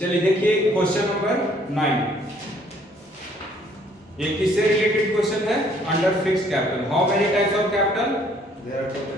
चलिए देखिए question number 9। ये किससे रिलेटेड क्वेश्चन है? Under fixed capital how many types of capital?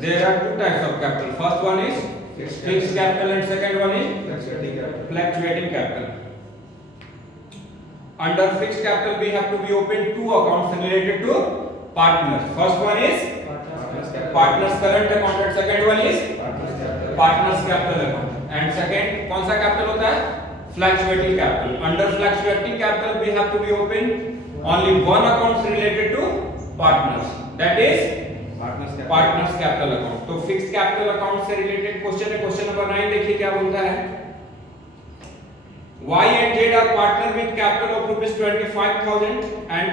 There are two types of capital. First one is fixed capital and second one is fluctuating capital. Under fixed capital we have to be open two accounts related to partners. First one is partners current account and second one is partners capital account. And second कौन सा capital होता है? Fluctuating capital. Under fluctuating capital we have to be open only one account related to partners. That is partners capital account. तो fixed capital account से related question है। Question number 9 देखिए क्या बोलता है। Y and Z are partner with capital of rupees 25,000 and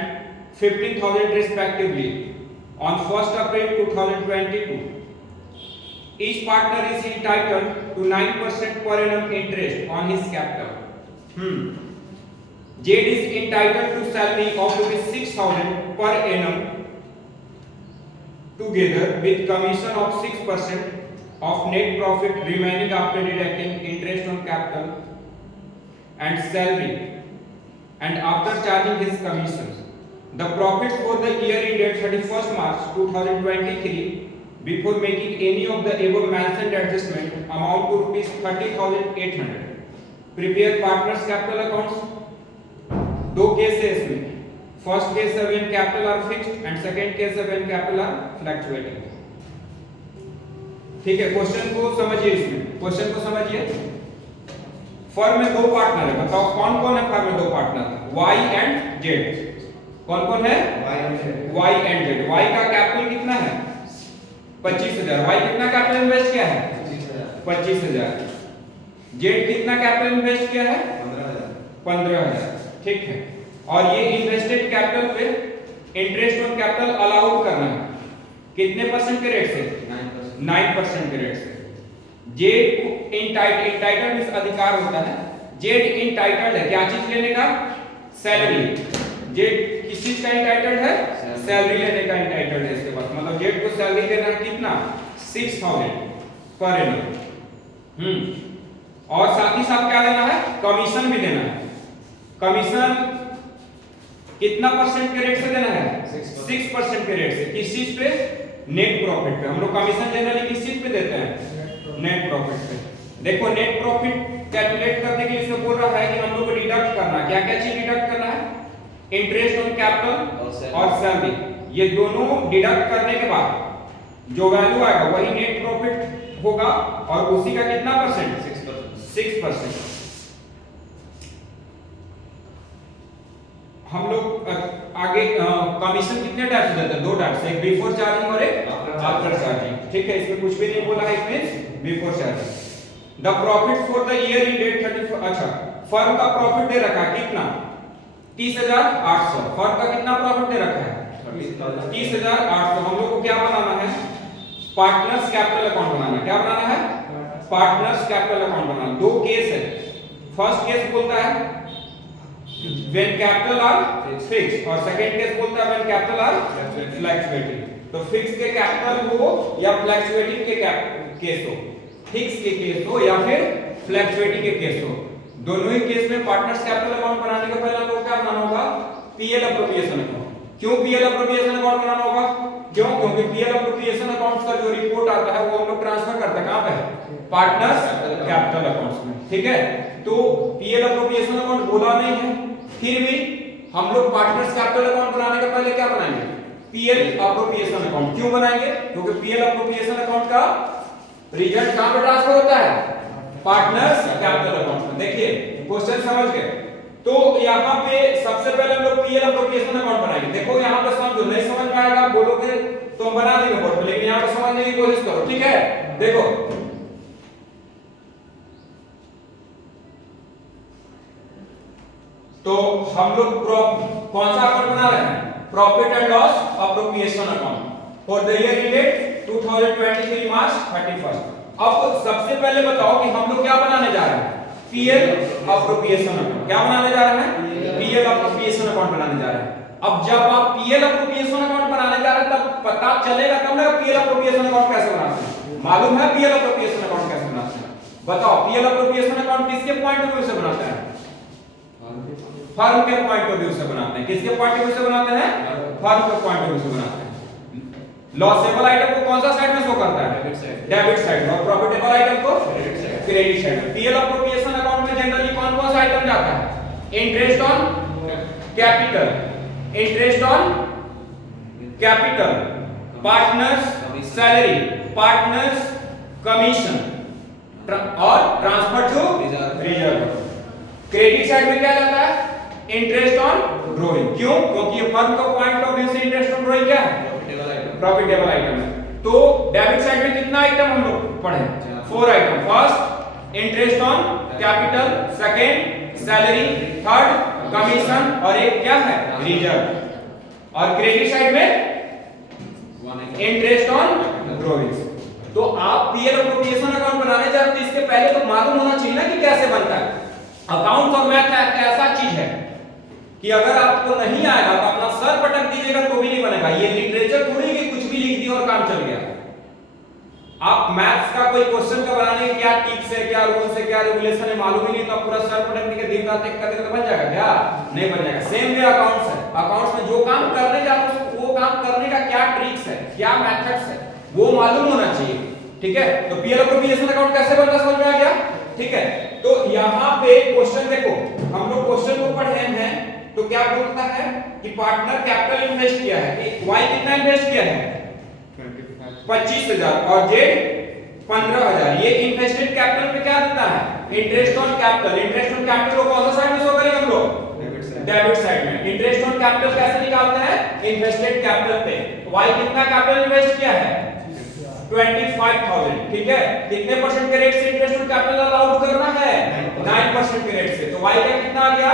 15,000 respectively on 1st April 2022. Each partner is entitled to 9% per annum interest on his capital. Z is entitled to salary of rupees 6,000 per annum together with commission of 6% of net profit remaining after deducting interest on capital and salary and after charging his commissions. The profits for the year ended 31st March 2023 before making any of the above mentioned adjustment amount to rupees 30,800. Prepare partners capital accounts. दो case है इसमें। First case है when capital R fixed and second case है when capital R fluctuating. ठीक है, question को समझिए। इसमें क्वेश्चन को समझिए। फर्म में दो पार्टनर है, बताओ कौन कौन है फर्म में दो पार्टनर? Y and Z। कौन कौन है? Y and Z। Y का कैपिटल कितना है? 25,000। Y कितना कैपिटल इन्वेस्ट किया है? 25,000। Z कितना कैपिटल इन्वेस्ट किया है? 15,000। ठीक है, और ये इन्वेस्टेड कैपिटल पे इंटरेस्ट ऑन कैपिटल अलाउड करना है कितने परसेंट के रेट से? 9% के रेट से। जेड इंटाइटल्ड मींस अधिकार होता है। जेड इंटाइटल्ड है क्या चीज लेने का? सैलरी। जेड किस चीज का इंटाइटल्ड है? सैलरी लेने का इंटाइटल्ड है इसके पास। मतलब जेड को सैलरी देना है कितना? 6,000 पर एनम। और साथ ही साथ क्या देना है? कमीशन भी देना है। कमीशन कितना परसेंट के रेट से देना है? 6% के रेट से। किस चीज पे? नेट प्रॉफिट पे। हम लोग कमीशन जनरली किस चीज पे देते हैं? नेट प्रॉफिट पे। देखो नेट प्रॉफिट कैलकुलेट करने के लिए इसमें बोल रहा है कि हम लोग को डिडक्ट करना है। क्या क्या चीज डिडक्ट करना है? इंटरेस्ट ऑन कैपिटल और सैलरी। ये दोनों डिडक्ट करने के बाद जो वैल्यू आएगा वही नेट प्रॉफिट होगा और उसी का कितना परसेंट? 6%। हम लोग आगे कमीशन कितने टाइप से देते हैं? दो टाइप से, एक बिफोर चार्जिंग और एक आफ्टर चार्जिंग। ठीक है, इसमें कुछ भी नहीं बोला है, इसमें before charging. The profit for the year ended 30। अच्छा, फर्म का प्रॉफिट दे रखा है कितना? 30,800। फर्म का कितना प्रॉफिट दे रखा है? 30,800। हम लोग को क्या बनाना है? पार्टनर्स कैपिटल अकाउंट बनाना है। क्या बनाना है? पार्टनर्स कैपिटल अकाउंट बनाना। दो केस है। फर्स्ट केस बोलता है when capital are fixed और सेकंड केस बोलता है when capital are fluctuating। तो फिक्स के कैपिटल हो या फ्लक्चुएटिंग के केस हो, फिक्स के केस हो या फिर फ्लक्चुएटिंग के केस हो, दोनों ही केस में पार्टनर्स कैपिटल अकाउंट बनाने के पहले लोग क्या बनाना होगा? PL appropriation account. क्यों पीएल अप्रोप्रिएशन अकाउंट बनाना होगा? क्यों? क्योंकि पीएल अप्रोप्रिएशन अकाउंट्स का जो रिपोर्ट आता है वो हम लोग ट्रांसफर करते हैं कहां पे? पार्टनर्स कैपिटल अकाउंट्स में। ठीक है, तो पीएल अप्रोप्रिएशन अकाउंट बोला नहीं है, फिर भी हम लोग पार्टनर्स कैपिटल अकाउंट बनाने के पहले क्या बनाएंगे? PL appropriation account. क्यों बनाएंगे? क्योंकि पीएल अप्रोप्रिएशन अकाउंट का रिजल्ट कहां पे ट्रांसफर होता है? पार्टनर्स कैपिटल अकाउंट में। देखिए क्वेश्चन समझ गए? तो यहां पे सबसे पहले हम लोग पीएल अप्रोप्रिएशन अकाउंट बनाएंगे। देखो यहां पे समझो, नहीं समझ में आएगा बोलोगे तो हम बना देंगे बोर्ड पे, लेकिन यहां पे समझने की कोशिश करो। ठीक है, देखो तो हम लोग कौन सा अकाउंट बना रहे हैं? Profit and loss appropriation account for the year ended 2023 मार्च 31। अब सबसे पहले बताओ कि हम लोग क्या बनाने जा रहे हैं? PL appropriation account. क्या बनाने जा रहे हैं? पीएल अप्रोप्रिएशन अकाउंट बनाने जा रहे हैं। अब जब आप पीएल अप्रोप्रिएशन अकाउंट बनाने जा रहे हैं तब पता चलेगा तब ना पीएल अप्रोप्रिएशन अकाउंट कैसे बनाते हैं। मालूम है पीएल अप्रोप्रिएशन अकाउंट कैसे बनाते हैं? बताओ पीएल अप्रोप्रिएशन अकाउंट किसके पॉइंट ऑफ व्यू से बनाते हैं? फर्म के पॉइंट ऑफ व्यू से बनाते हैं। किसके पॉइंट ऑफ व्यू से बनाते हैं? फर्म के पॉइंट ऑफ व्यू से बनाते हैं। लॉसेबल आइटम को कौन सा साइड में शो करता है? Debit side. और प्रॉफिटेबल आइटम को क्रेडिट साइड में। पीएल अप्रोप्रिएशन अकाउंट में जनरली कौन कौन सा आइटम जाता है? Interest on capital, interest on capital, partners salary, partners commission और transfer to reserve. Credit side में क्या जाता है? Interest on growing. क्यों? क्योंकि ये फर्म का पॉइंट ऑफ व्यू से इंटरेस्ट ऑन ग्रोइंग क्या है? प्रॉफिटेबल आइटम है। तो डेबिट साइड में कितना आइटम हम लोग पढ़े? 4 item. First interest on capital, second salary, third commission और एक क्या है? रिजर्व। और क्रेडिट साइड में इंटरेस्ट ऑन ग्रोइंग। तो आप पीएल अप्रोप्रिएशन अकाउंट बनाने जा रहे हो तो इसके पहले तो मालूम होना चाहिए ना कि कैसे बनता है। अकाउंट और मैथ ऐसा चीज है कि अगर आपको नहीं आएगा तो अपना सर पटक दीजिएगा तो भी नहीं बनेगा। ये लिटरेचर थोड़ी कि कुछ भी लिख दिया और काम चल गया। आप मैथ्स का कोई क्वेश्चन का बनाने के क्या टिप्स है, क्या रूल्स है, क्या रेगुलेशन है मालूम ही नहीं तो आप पूरा सर पटकने के दिन रात एक करके तो बन जाएगा क्या? नहीं बन जाएगा। सेम वे अकाउंट्स है। अकाउंट्स में जो काम करने जा रहे हो वो काम करने का क्या ट्रिक्स है, क्या मेथड्स है वो मालूम होना चाहिए। ठीक है? तो पीएल अप्रोप्रिएशन अकाउंट कैसे बनता समझ में आ गया? ठीक है? तो यहाँ पे क्वेश्चन देखो, हम लोग क्वेश्चन को पढ़ रहे हैं तो क्या बोलता है कि पार्टनर कैपिटल इन्वेस्ट किया है, वाई कितना इन्वेस्ट किया है? 25,000 और जेड 15,000। ये इन्वेस्टेड कैपिटल पे क्या देता है? Interest on capital. Interest on capital को कौन सा साइड में शो करेंगे हम लोग? डेबिट साइड में। इंटरेस्ट ऑन कैपिटल कैसे निकालते हैं? इन्वेस्टेड कैपिटल पे। वाई कितना कैपिटल इन्वेस्ट किया है? 25,000। ठीक है? कितने परसेंट के रेट से इंटरेस्ट ऑन कैपिटल अलाउड करना है? 9% के रेट से। तो वाई का कितना आ गया?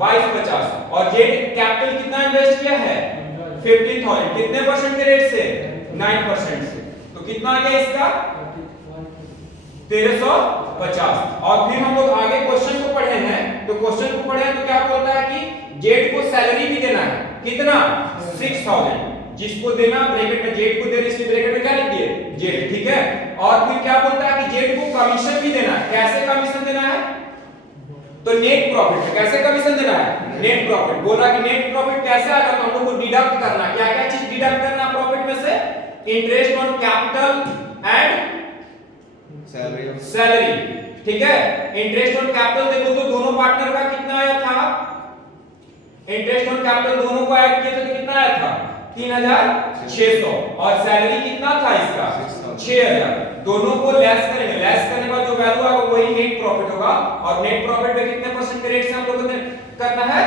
2250। और जेड कैपिटल कितना इन्वेस्ट किया है? 15,000। कितने परसेंट के रेट से? 9% से। तो कितना आ गया इसका? 1350। और फिर हम लोग आगे क्वेश्चन को पढ़े हैं तो क्वेश्चन को पढ़े तो क्या बोलता है कि जेड को सैलरी भी देना है। कितना? 6,000। जिसको देना ब्रैकेट में जेड को दे रहे इसलिए ब्रैकेट में क्या लिख दिए? जेड। ठीक है? और फिर क्या बोलता है कि जेड को कमीशन भी देना है। कैसे कमीशन देना है? तो नेट प्रॉफिट। कैसे कमीशन देना है? Net profit. बोला कि नेट प्रॉफिट कैसे आएगा तो हम लोग को डिडक्ट करना है। क्या क्या चीज डिडक्ट करना प्रॉफिट में से? Interest on capital and salary. ठीक है? इंटरेस्ट ऑन कैपिटल देखो तो दोनों पार्टनर का कितना आया था? इंटरेस्ट ऑन कैपिटल दोनों को ऐड किए थे तो कितना आया था? 3,600। और सैलरी कितना था इसका? 6,000। दोनों को लेस करेंगे। लेस करने का जो वैल्यू आएगा वही नेट प्रॉफिट होगा। और नेट प्रॉफिट में कितने परसेंट के रेट से हम लोगों ने करना है?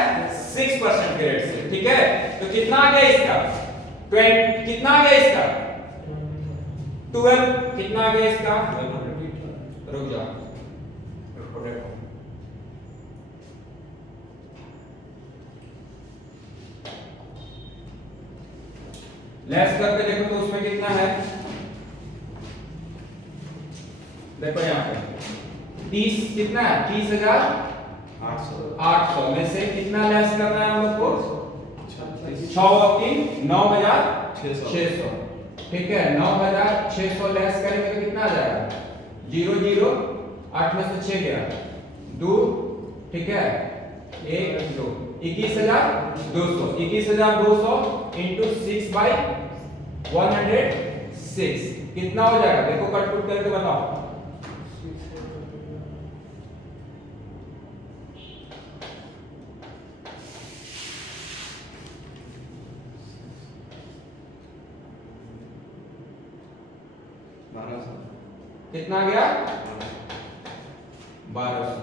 6% के रेट से। ठीक है? तो कितना आ गया इसका? 20। कितना आ गया इसका? 12। कितना आ गया इसका? रुक जाओ, लेस करके देखो तो उसमें कितना है? देखो यहाँ पे 30 कितना है? 30,800 में से कितना लेस करना है हम लोग को? 6 और 3 9,600। ठीक है? 9,600 लेस करेंगे तो कितना आ जाएगा? 0 0 8 में से 6 गया 2। ठीक है? 1 2 21,200। 21,200 into 6/106 कितना हो जाएगा? देखो कट पुट करके बताओ। कितना गया? 1200।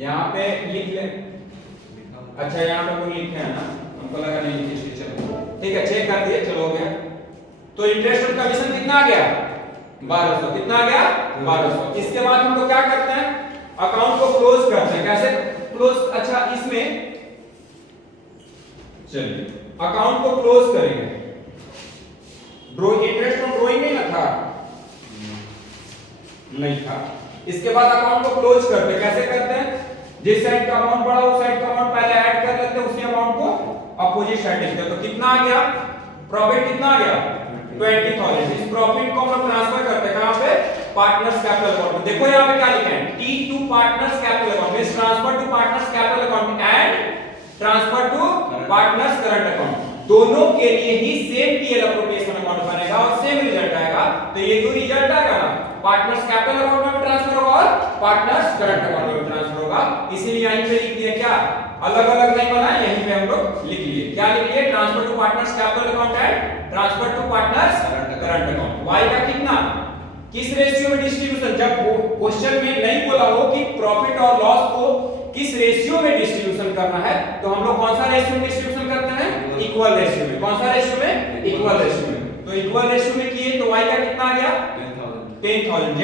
यहाँ पे लिख ले। अच्छा यहाँ पे कोई लिखे है ना? हमको लगा नहीं लिखे। चलो ठीक है, चेक कर दिए। चलो हो गया। तो इंटरेस्ट ऑन कमीशन कितना आ गया? 1200। कितना आ गया? 1200। इसके बाद हम लोग क्या करते हैं? अकाउंट को क्लोज करते हैं। कैसे क्लोज? अच्छा इसमें चलिए अकाउंट को क्लोज करेंगे। इंटरेस्ट ऑन ड्रॉइंग नहीं ना था? नहीं था। इसके बाद अकाउंट को क्लोज करते हैं। कैसे करते हैं? जिस साइड का अमाउंट बढ़ा उस साइड का अमाउंट पहले ऐड कर लेते हैं, उसी अमाउंट को अपोजिट साइड लिखते हैं। तो कितना आ गया? प्रॉफिट कितना आ गया? 20,000। इस प्रॉफिट को हम लोग ट्रांसफर करते हैं कहां पे? Partners capital account. देखो यहाँ पे क्या लिखा है, T to partners capital account means transfer to partners capital account and transfer to partners current account। दोनों के लिए ही सेम टीएल अप्रोप्रिएशन अकाउंट बनेगा और सेम रिजल्ट आएगा। तो ये जो रिजल्ट आएगा ना, पार्टनर्स कैपिटल अकाउंट में भी ट्रांसफर होगा और पार्टनर्स करंट अकाउंट में भी ट्रांसफर होगा। इसीलिए यहीं पे लिख दिया क्या, अलग अलग नहीं बना, यहीं पे हम लोग लिख लिए। क्या लिख लिए, transfer to partners capital account and transfer to partners current account. Y का कितना, किस रेशियो में डिस्ट्रीब्यूशन, जब क्वेश्चन में नहीं बोला हो कि प्रॉफिट और लॉस को किस रेशियो में डिस्ट्रीब्यूशन करना है, तो हम लोग कौन सा रेशियो में डिस्ट्रीब्यूशन करते हैं, इक्वल रेशियो में। कौन सा रेशियो में, इक्वल रेशियो में। तो इक्वल रेशियो में किए तो y का कितना आ गया 10,000, z